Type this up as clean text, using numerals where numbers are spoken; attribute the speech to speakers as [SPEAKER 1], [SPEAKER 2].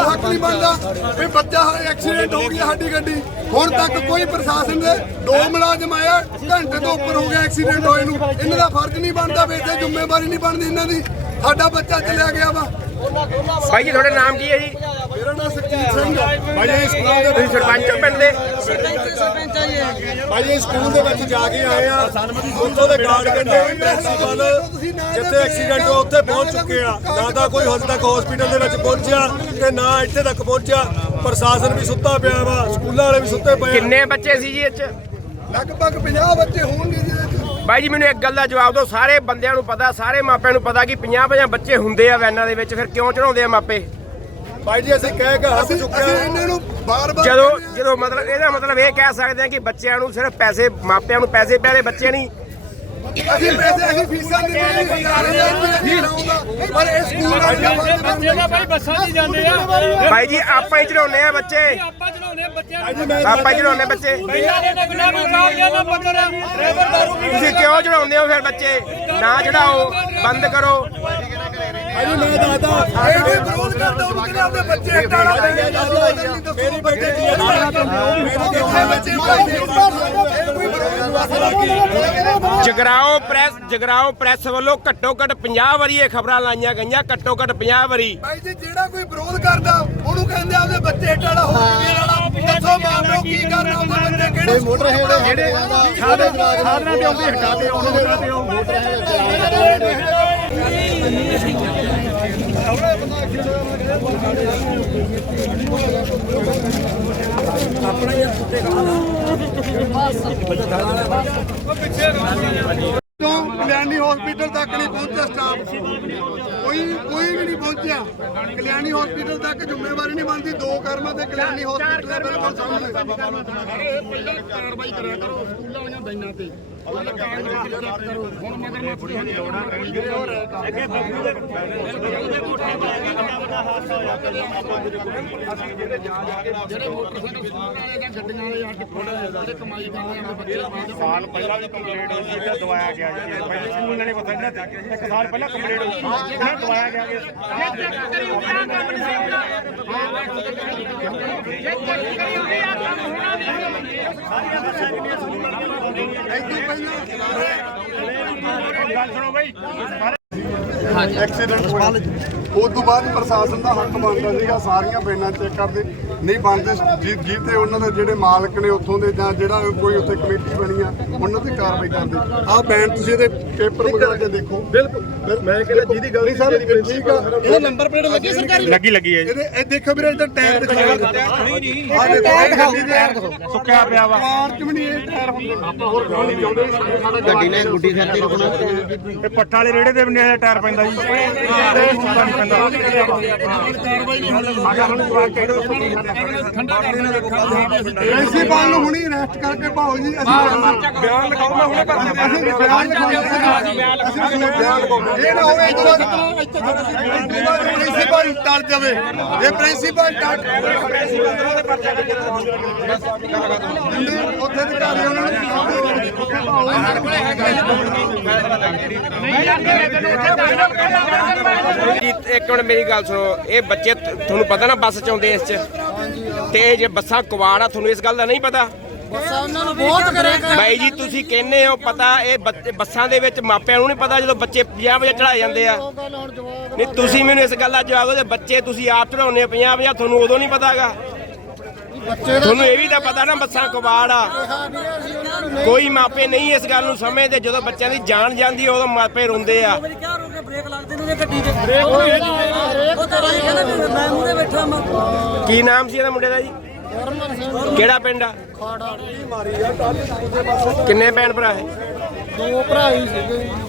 [SPEAKER 1] हक नहीं बनता भी बच्चा एक्सीडेंट हो गया साडी गड्डी हुण तक कोई प्रशासन दे 2 मुलाजम आया घंटे तो उपर हो गया एक्सीडेंट होए नूं इन्हां दा फर्ज नहीं बनता भी इत्थे जिम्मेवारी नहीं बनदी इन्हां दी साडा बच्चा चलिया गया वा
[SPEAKER 2] भाई जी थोड़ा नाम की है जी
[SPEAKER 1] मेरा नाम सुखजीत सिंह भाई जी स्कूल दे
[SPEAKER 2] सरपंच पिंड दे
[SPEAKER 1] भाई जी स्कूल दे विच जा के आए आ उत्थों दे गार्ड कंडे प्रिंसीपल जिथे एक्सीडेंट हो उत्थे पहुंच चुके आ ना तां कोई हद तक हॉस्पिटल दे विच पहुंचिया ते ना इत्थे तक पहुंचिया प्रशासन भी सुत्ता पिया वा स्कूल वाले भी सुत्ते पए
[SPEAKER 2] किन्ने बच्चे सी जी इच
[SPEAKER 1] लगभग 50 बच्चे होणगे जी
[SPEAKER 2] भाई जी ਮੈਨੂੰ ਇੱਕ ਗੱਲ ਦਾ ਜਵਾਬ ਦਿਓ ਸਾਰੇ ਬੰਦਿਆਂ ਨੂੰ ਪਤਾ ਸਾਰੇ ਮਾਪਿਆਂ ਨੂੰ ਪਤਾ ਕਿ 50 ਬੱਚੇ ਹੁੰਦੇ ਆ ਵੈਨਾਂ ਦੇ ਵਿੱਚ ਫਿਰ ਕਿਉਂ ਚੜਾਉਂਦੇ ਆ ਮਾਪੇ
[SPEAKER 1] ਭਾਈ ਜੀ ਅਸੀਂ ਕਹਿ ਕੇ ਹੱਸ ਚੁੱਕੇ ਆ ਇਹਨਾਂ ਨੂੰ ਬਾਰ-ਬਾਰ
[SPEAKER 2] ਜਦੋਂ ਮਤਲਬ ਇਹਦਾ ਮਤਲਬ ਇਹ ਕਹਿ ਸਕਦੇ ਆ ਕਿ ਬੱਚਿਆਂ ਨੂੰ ਸਿਰਫ ਪੈਸੇ ਮਾਪਿਆਂ ਨੂੰ ਪੈਸੇ ਪਿਆਰੇ ਬੱਚੇ ਨਹੀਂ
[SPEAKER 1] ਅਸੀਂ ਪੈਸੇ ਅਸੀਂ ਫੀਸਾਂ ਦਿੰਦੇ ਪਰ ਇਹ ਸਕੂਲ
[SPEAKER 3] ਬੱਚੇ ਦਾ ਭਾਈ ਬੱਸਾਂ 'ਚ ਜਾਂਦੇ ਆ
[SPEAKER 2] ਭਾਈ ਜੀ ਆਪਾਂ ਹੀ ਚੜਾਉਂਦੇ ਆ ਬੱਚੇ
[SPEAKER 3] ਆਪਾਂ ਚਲਾਉਂਦੇ ਆ ਬੱਚਿਆਂ
[SPEAKER 2] ਆਪਾਂ ਹੀ ਚੜਾਉਂਦੇ ਬੱਚੇ ਤੁਸੀਂ ਕਿਉਂ ਚੜਾਉਂਦੇ ਹੋ ਫਿਰ ਬੱਚੇ ਨਾ ਚੜਾਓ ਬੰਦ ਕਰੋ
[SPEAKER 1] ਅਜੀ ਮੈਂ ਦੱਸਦਾ ਇਹ ਵੀ ਵਿਰੋਧ ਕਰਦਾ ਉਹਨੂੰ ਕਿਹਨੇ ਆਪਣੇ ਬੱਚੇ ਹਟਾਣਾ ਮੇਰੀ ਬੇਟੇ ਦੀ ਮੇਰੇ ਬੱਚੇ
[SPEAKER 2] ਜਗਰਾਓ ਪ੍ਰੈਸ ਵੱਲੋਂ ਘੱਟੋ ਘੱਟ 50 ਵਾਰੀ ਇਹ ਖਬਰਾਂ ਲਾਈਆਂ ਗਈਆਂ ਘੱਟੋ ਘੱਟ 50 ਵਾਰੀ
[SPEAKER 1] ਭਾਈ ਜੀ ਜਿਹੜਾ ਕੋਈ ਵਿਰੋਧ ਕਰਦਾ ਉਹਨੂੰ ਕਹਿੰਦੇ ਆਪਦੇ ਬੱਚੇ ਹਟਾਣਾ ਹੋ ਗਿਆ ਦੱਸੋ ਮਾਪਿਓ ਕੀ ਕਰਨਾ ਉਹਦੇ ਬੱਚੇ ਕਿਹੜੇ ਮੋਟਰ ਜਿਹੜੇ ਸਾਧਨਾਂ ਤੇ ਆਉਂਦੇ ਹਟਾਤੇ ਉਹਨੂੰ ਹਟਾਤੇ ਉਹ ਮੋਟਰ ਆਪਣਾ ਹੀ ਕੁੱਤੇ कल्याणी हॉस्पिटल तक नहीं पहुंचा स्टाफ कोई भी नहीं पहुंचा कल्याणी हॉस्पिटल तक जिम्मेवारी नहीं बनती 2 कर्मा ते कल्याणी हॉस्पिटल है बिल्कुल सामने कार्रवाई करा करो स्कूल वालियां दैना ते
[SPEAKER 4] साल पहला भी कंप्लीट हो गई दवाया गया पहले स्कूल ने पता नहीं 1 साल पहला कंप्लीट हो गई दवाया गया गल सुनो भाई
[SPEAKER 1] एक्सीडेंट उस तो बाद प्रशासन का हक बनता सीगा सारियां बैनां चेक करते नहीं बनते जीव ते उन्होंने जेडे मालक ने उत्थों दे जां जेड़ा कोई उत्थे कमेटी बनी आ उन्हां ते कार्रवाई करदे आ बैन तुसीं इहदे पेपर वगैरह के देखो बिल्कुल मैं कहना जिहदी गलती सर ठीक आ ये नंबर प्लेट लगी सरकारी
[SPEAKER 4] लगी है
[SPEAKER 1] ये देखो ਵੀਰੇ इधर टायर दिखाओ आ देखो टायर दिखाओ
[SPEAKER 4] सुक्या पिया वा
[SPEAKER 1] कार च भी नहीं टायर हुंदे ਆਪਾਂ ਹੋਰ ਕਿਉਂ ਨਹੀਂ ਚਾਹੁੰਦੇ
[SPEAKER 4] ਗੱਡੀ ਨੇ ਗੁੱਡੀ ਸਿਰ ਤੇ ਰੁਕਣਾ ਇਹ ਪੱਠਾ ਵਾਲੇ ਰੇੜੇ ਦੇ ਵੀ ਨਹੀਂ ਟਾਇਰ ਪੈਂਦਾ ਜੀ ਇਹ ਹੁੰਦਾ ਨਹੀਂ ਪੈਂਦਾ
[SPEAKER 1] ਕਾਰਵਾਈ ਨਹੀਂ ਹੁੰਦੀ ਪ੍ਰਿੰਸੀਪਲ ਨੂੰ ਹੁਣੀ ਅਰੈਸਟ ਕਰਕੇ ਭਾਓ ਜੀ ਅਸੀਂ ਬਿਆਨ ਲਿਖਾਓ ਮੈਂ ਹੁਣੇ ਭਰ ਦਿੰਦਾ ਅਸੀਂ ਬਿਆਨ ਲਿਖਾਉਂਦੇ ਇਹ ਨਾ ਹੋਵੇ ਪ੍ਰਿੰਸੀਪਲ ਟਲ ਜਾਵੇ ਇਹ ਪ੍ਰਿੰਸੀਪਲ ਟਲ ਉੱਥੇ ਦੇ ਘਰ ਉਹਨਾਂ
[SPEAKER 2] ਇੱਕ ਮਿੰਟ ਮੇਰੀ ਗੱਲ ਸੁਣੋ ਇਹ ਬੱਚੇ ਤੁਹਾਨੂੰ ਪਤਾ ਨਾ ਬੱਸ ਚ ਆਉਂਦੇ ਇਸ ਚ ਤੇ ਜੇ ਬੱਸਾਂ ਕੁਆੜ ਆ ਤੁਹਾਨੂੰ ਇਸ ਗੱਲ ਦਾ ਨਹੀਂ ਪਤਾ ਬਾਈ ਜੀ ਤੁਸੀਂ ਕਹਿੰਦੇ ਹੋ ਪਤਾ ਇਹ ਬੱਸਾਂ ਦੇ ਵਿੱਚ ਮਾਪਿਆਂ ਨੂੰ ਨਹੀਂ ਪਤਾ ਜਦੋਂ ਬੱਚੇ 50 ਵਜੇ ਚੜਾਏ ਜਾਂਦੇ ਆ ਨਹੀਂ ਤੁਸੀਂ ਮੈਨੂੰ ਇਸ ਗੱਲ ਦਾ ਜਵਾਬ ਦਿਓ ਬੱਚੇ ਤੁਸੀਂ ਆਪ ਚੜਾਉਂਦੇ 50 ਤੁਹਾਨੂੰ ਉਦੋਂ ਨਹੀਂ ਪਤਾਗਾ ਤੁਹਾਨੂੰ ਇਹ ਵੀ ਤਾਂ ਪਤਾ ਨਾ ਬੱਸਾਂ ਕੁਆੜ ਆ ਕੋਈ ਮਾਪੇ ਨਹੀਂ ਇਸ ਗੱਲ ਨੂੰ ਸਮਝਦੇ ਜਦੋਂ ਬੱਚਿਆਂ ਦੀ ਜਾਨ ਜਾਂਦੀ ਉਦੋਂ ਮਾਪੇ ਰੋਂਦੇ ਆ ਕੀ ਨਾਮ ਸੀ ਇਹਦਾ ਮੁੰਡੇ ਦਾ ਜੀ ਕਿਹੜਾ ਪਿੰਡ ਆ ਕਿੰਨੇ ਭੈਣ ਭਰਾ ਹੈ
[SPEAKER 1] 2 ਭਰਾ ਹੀ ਸੀਗੇ